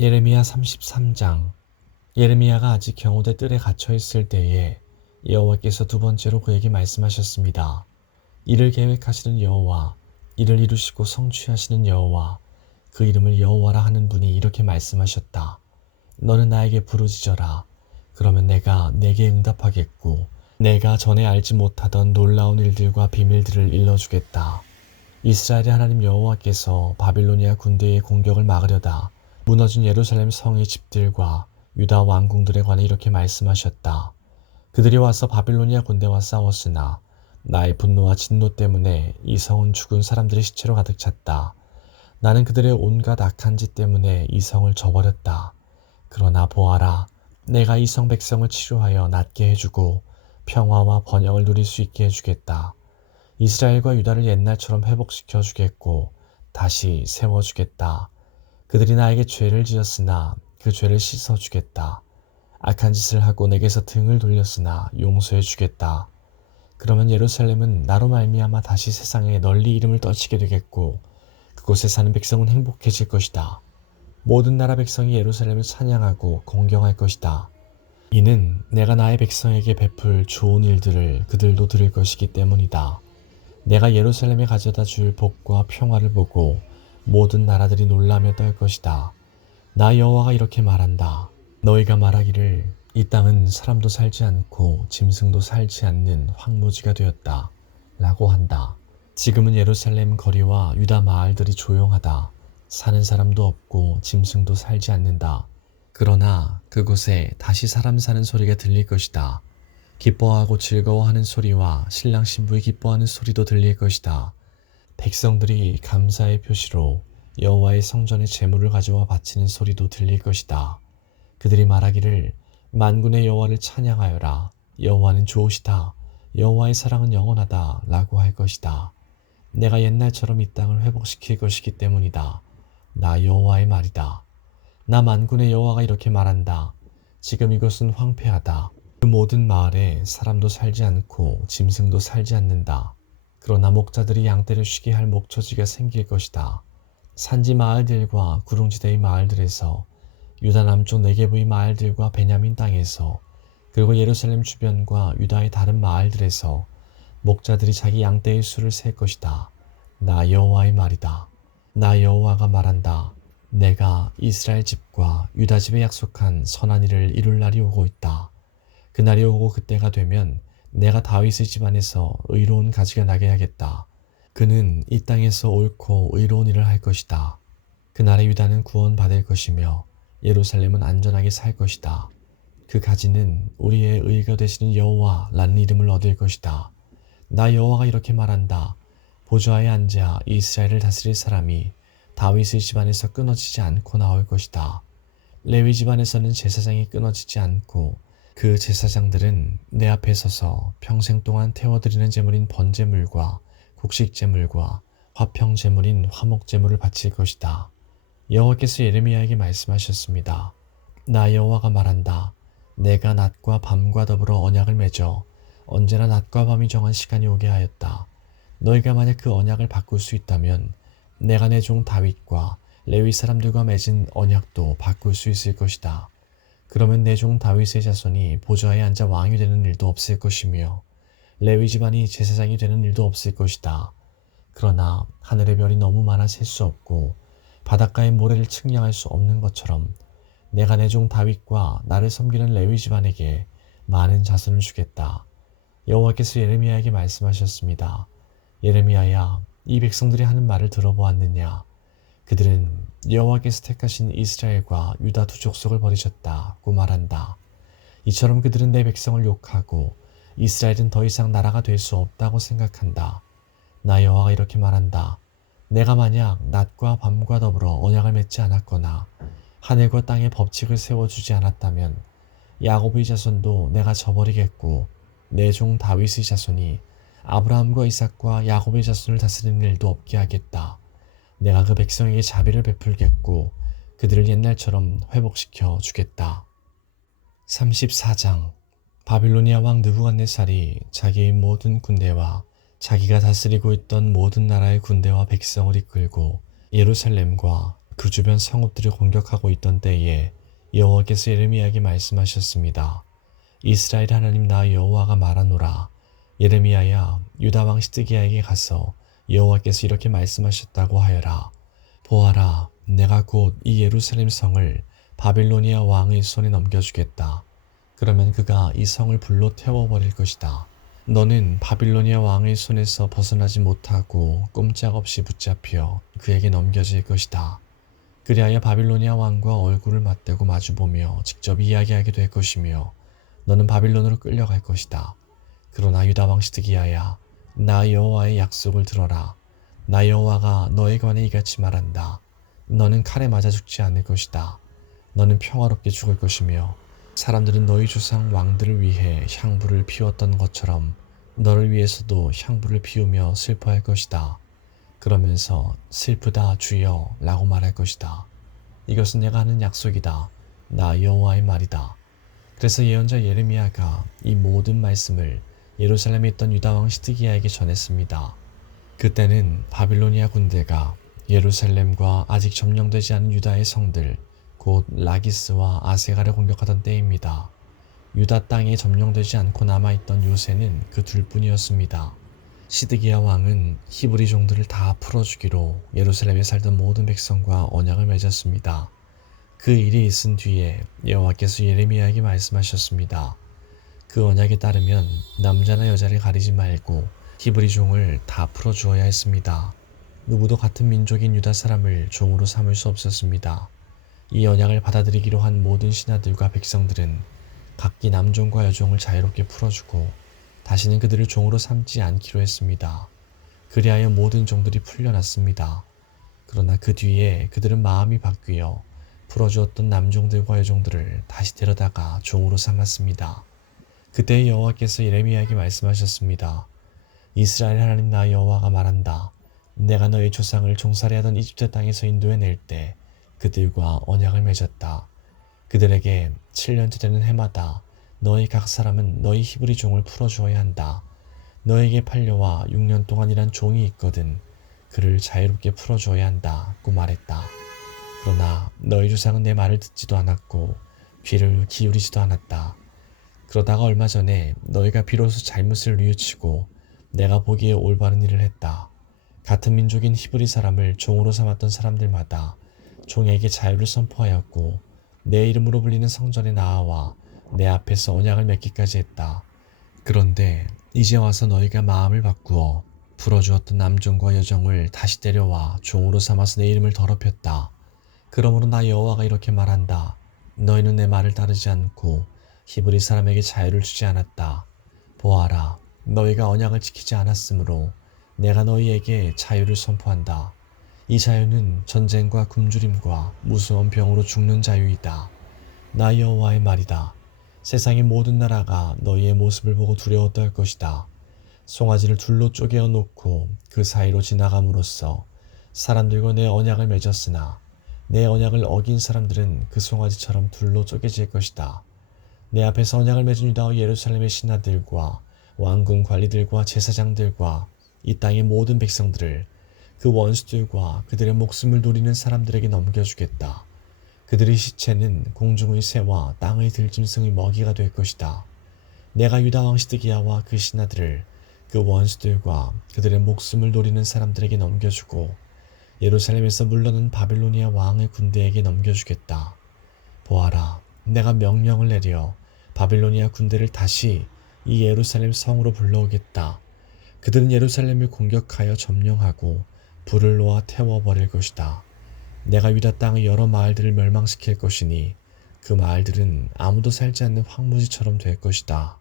예레미야 33장. 예레미야가 아직 경호대 뜰에 갇혀 있을 때에 여호와께서 두 번째로 그에게 말씀하셨습니다. 이를 계획하시는 여호와, 이를 이루시고 성취하시는 여호와, 그 이름을 여호와라 하는 분이 이렇게 말씀하셨다. 너는 나에게 부르짖어라. 그러면 내가 내게 응답하겠고 내가 전에 알지 못하던 놀라운 일들과 비밀들을 일러주겠다. 이스라엘의 하나님 여호와께서 바빌로니아 군대의 공격을 막으려다 무너진 예루살렘 성의 집들과 유다 왕궁들에 관해 이렇게 말씀하셨다. 그들이 와서 바빌로니아 군대와 싸웠으나 나의 분노와 진노 때문에 이 성은 죽은 사람들의 시체로 가득 찼다. 나는 그들의 온갖 악한 짓 때문에 이 성을 저버렸다. 그러나 보아라, 내가 이 성 백성을 치료하여 낫게 해주고 평화와 번영을 누릴 수 있게 해주겠다. 이스라엘과 유다를 옛날처럼 회복시켜 주겠고 다시 세워주겠다. 그들이 나에게 죄를 지었으나 그 죄를 씻어주겠다. 악한 짓을 하고 내게서 등을 돌렸으나 용서해 주겠다. 그러면 예루살렘은 나로 말미암아 다시 세상에 널리 이름을 떨치게 되겠고 그곳에 사는 백성은 행복해질 것이다. 모든 나라 백성이 예루살렘을 찬양하고 공경할 것이다. 이는 내가 나의 백성에게 베풀 좋은 일들을 그들도 들을 것이기 때문이다. 내가 예루살렘에 가져다 줄 복과 평화를 보고 모든 나라들이 놀라며 떨 것이다. 나 여호와가 이렇게 말한다. 너희가 말하기를 이 땅은 사람도 살지 않고 짐승도 살지 않는 황무지가 되었다 라고 한다. 지금은 예루살렘 거리와 유다 마을들이 조용하다. 사는 사람도 없고 짐승도 살지 않는다. 그러나 그곳에 다시 사람 사는 소리가 들릴 것이다. 기뻐하고 즐거워하는 소리와 신랑 신부의 기뻐하는 소리도 들릴 것이다. 백성들이 감사의 표시로 여호와의 성전에 제물을 가져와 바치는 소리도 들릴 것이다. 그들이 말하기를 만군의 여호와를 찬양하여라. 여호와는 좋으시다. 여호와의 사랑은 영원하다 라고 할 것이다. 내가 옛날처럼 이 땅을 회복시킬 것이기 때문이다. 나 여호와의 말이다. 나 만군의 여호와가 이렇게 말한다. 지금 이곳은 황폐하다. 그 모든 마을에 사람도 살지 않고 짐승도 살지 않는다. 그러나 목자들이 양떼를 쉬게 할 목초지가 생길 것이다. 산지 마을들과 구릉지대의 마을들에서 유다 남쪽 네게부의 마을들과 베냐민 땅에서 그리고 예루살렘 주변과 유다의 다른 마을들에서 목자들이 자기 양떼의 수를 셀 것이다. 나 여호와의 말이다. 나 여호와가 말한다. 내가 이스라엘 집과 유다 집에 약속한 선한 일을 이룰 날이 오고 있다. 그날이 오고 그때가 되면 내가 다윗의 집안에서 의로운 가지가 나게 하겠다. 그는 이 땅에서 옳고 의로운 일을 할 것이다. 그날의 유다는 구원받을 것이며 예루살렘은 안전하게 살 것이다. 그 가지는 우리의 의가 되시는 여호와라는 이름을 얻을 것이다. 나 여호와가 이렇게 말한다. 보좌에 앉아 이스라엘을 다스릴 사람이 다윗의 집안에서 끊어지지 않고 나올 것이다. 레위 집안에서는 제사장이 끊어지지 않고 그 제사장들은 내 앞에 서서 평생 동안 태워드리는 제물인 번제물과 곡식제물과 화평제물인 화목제물을 바칠 것이다. 여호와께서 예레미야에게 말씀하셨습니다. 나 여호와가 말한다. 내가 낮과 밤과 더불어 언약을 맺어 언제나 낮과 밤이 정한 시간이 오게 하였다. 너희가 만약 그 언약을 바꿀 수 있다면 내가 내 종 다윗과 레위 사람들과 맺은 언약도 바꿀 수 있을 것이다. 그러면 내 종 다윗의 자손이 보좌에 앉아 왕이 되는 일도 없을 것이며 레위 집안이 제사장이 되는 일도 없을 것이다. 그러나 하늘의 별이 너무 많아 셀 수 없고 바닷가의 모래를 측량할 수 없는 것처럼 내가 내 종 다윗과 나를 섬기는 레위 집안에게 많은 자손을 주겠다. 여호와께서 예레미야에게 말씀하셨습니다. 예레미야야, 이 백성들이 하는 말을 들어보았느냐? 그들은 여호와께서 택하신 이스라엘과 유다 두 족속을 버리셨다고 말한다. 이처럼 그들은 내 백성을 욕하고 이스라엘은 더 이상 나라가 될 수 없다고 생각한다. 나 여호와가 이렇게 말한다. 내가 만약 낮과 밤과 더불어 언약을 맺지 않았거나 하늘과 땅의 법칙을 세워주지 않았다면 야곱의 자손도 내가 저버리겠고 내 종 다윗의 자손이 아브라함과 이삭과 야곱의 자손을 다스리는 일도 없게 하겠다. 내가 그 백성에게 자비를 베풀겠고 그들을 옛날처럼 회복시켜 주겠다. 34장. 바빌로니아 왕 느부갓네살이 자기의 모든 군대와 자기가 다스리고 있던 모든 나라의 군대와 백성을 이끌고 예루살렘과 그 주변 성읍들을 공격하고 있던 때에 여호와께서 예레미야에게 말씀하셨습니다. 이스라엘 하나님 나 여호와가 말하노라. 예레미야야, 유다 왕 시드기야에게 가서 여호와께서 이렇게 말씀하셨다고 하여라. 보아라, 내가 곧 이 예루살렘 성을 바빌로니아 왕의 손에 넘겨주겠다. 그러면 그가 이 성을 불로 태워버릴 것이다. 너는 바빌로니아 왕의 손에서 벗어나지 못하고 꼼짝없이 붙잡혀 그에게 넘겨질 것이다. 그리하여 바빌로니아 왕과 얼굴을 맞대고 마주보며 직접 이야기하게 될 것이며 너는 바빌론으로 끌려갈 것이다. 그러나 유다 왕 시드기야야, 나 여호와의 약속을 들어라. 나 여호와가 너에 관해 이같이 말한다. 너는 칼에 맞아 죽지 않을 것이다. 너는 평화롭게 죽을 것이며 사람들은 너희 조상 왕들을 위해 향불을 피웠던 것처럼 너를 위해서도 향불을 피우며 슬퍼할 것이다. 그러면서 슬프다 주여 라고 말할 것이다. 이것은 내가 하는 약속이다. 나 여호와의 말이다. 그래서 예언자 예레미야가 이 모든 말씀을 예루살렘에 있던 유다 왕 시드기야에게 전했습니다. 그때는 바빌로니아 군대가 예루살렘과 아직 점령되지 않은 유다의 성들 곧 라기스와 아세가를 공격하던 때입니다. 유다 땅에 점령되지 않고 남아있던 요새는 그 둘뿐이었습니다. 시드기야 왕은 히브리 종들을 다 풀어주기로 예루살렘에 살던 모든 백성과 언약을 맺었습니다. 그 일이 있은 뒤에 여호와께서 예레미야에게 말씀하셨습니다. 그 언약에 따르면 남자나 여자를 가리지 말고 히브리 종을 다 풀어주어야 했습니다. 누구도 같은 민족인 유다 사람을 종으로 삼을 수 없었습니다. 이 언약을 받아들이기로 한 모든 신하들과 백성들은 각기 남종과 여종을 자유롭게 풀어주고 다시는 그들을 종으로 삼지 않기로 했습니다. 그리하여 모든 종들이 풀려났습니다. 그러나 그 뒤에 그들은 마음이 바뀌어 풀어주었던 남종들과 여종들을 다시 데려다가 종으로 삼았습니다. 그때 여호와께서 예레미야에게 말씀하셨습니다. 이스라엘 하나님 나 여호와가 말한다. 내가 너희 조상을 종살이하던 이집트 땅에서 인도해낼 때 그들과 언약을 맺었다. 그들에게 7년째 되는 해마다 너희 각 사람은 너희 히브리 종을 풀어주어야 한다. 너에게 팔려와 6년 동안 일한 종이 있거든 그를 자유롭게 풀어주어야 한다고 말했다. 그러나 너희 조상은 내 말을 듣지도 않았고 귀를 기울이지도 않았다. 그러다가 얼마 전에 너희가 비로소 잘못을 뉘우치고 내가 보기에 올바른 일을 했다. 같은 민족인 히브리 사람을 종으로 삼았던 사람들마다 종에게 자유를 선포하였고 내 이름으로 불리는 성전에 나아와 내 앞에서 언약을 맺기까지 했다. 그런데 이제 와서 너희가 마음을 바꾸어 풀어주었던 남종과 여종을 다시 데려와 종으로 삼아서 내 이름을 더럽혔다. 그러므로 나 여호와가 이렇게 말한다. 너희는 내 말을 따르지 않고 히브리 사람에게 자유를 주지 않았다. 보아라, 너희가 언약을 지키지 않았으므로 내가 너희에게 자유를 선포한다. 이 자유는 전쟁과 굶주림과 무서운 병으로 죽는 자유이다. 나 여호와의 말이다. 세상의 모든 나라가 너희의 모습을 보고 두려워 떨 것이다. 송아지를 둘로 쪼개어 놓고 그 사이로 지나감으로써 사람들과 내 언약을 맺었으나 내 언약을 어긴 사람들은 그 송아지처럼 둘로 쪼개질 것이다. 내 앞에서 언약을 맺은 유다와 예루살렘의 신하들과 왕궁 관리들과 제사장들과 이 땅의 모든 백성들을 그 원수들과 그들의 목숨을 노리는 사람들에게 넘겨주겠다. 그들의 시체는 공중의 새와 땅의 들짐승의 먹이가 될 것이다. 내가 유다 왕 시드기야와 그 신하들을 그 원수들과 그들의 목숨을 노리는 사람들에게 넘겨주고 예루살렘에서 물러난 바빌로니아 왕의 군대에게 넘겨주겠다. 보아라, 내가 명령을 내려 바빌로니아 군대를 다시 이 예루살렘 성으로 불러오겠다. 그들은 예루살렘을 공격하여 점령하고 불을 놓아 태워버릴 것이다. 내가 유다 땅의 여러 마을들을 멸망시킬 것이니 그 마을들은 아무도 살지 않는 황무지처럼 될 것이다.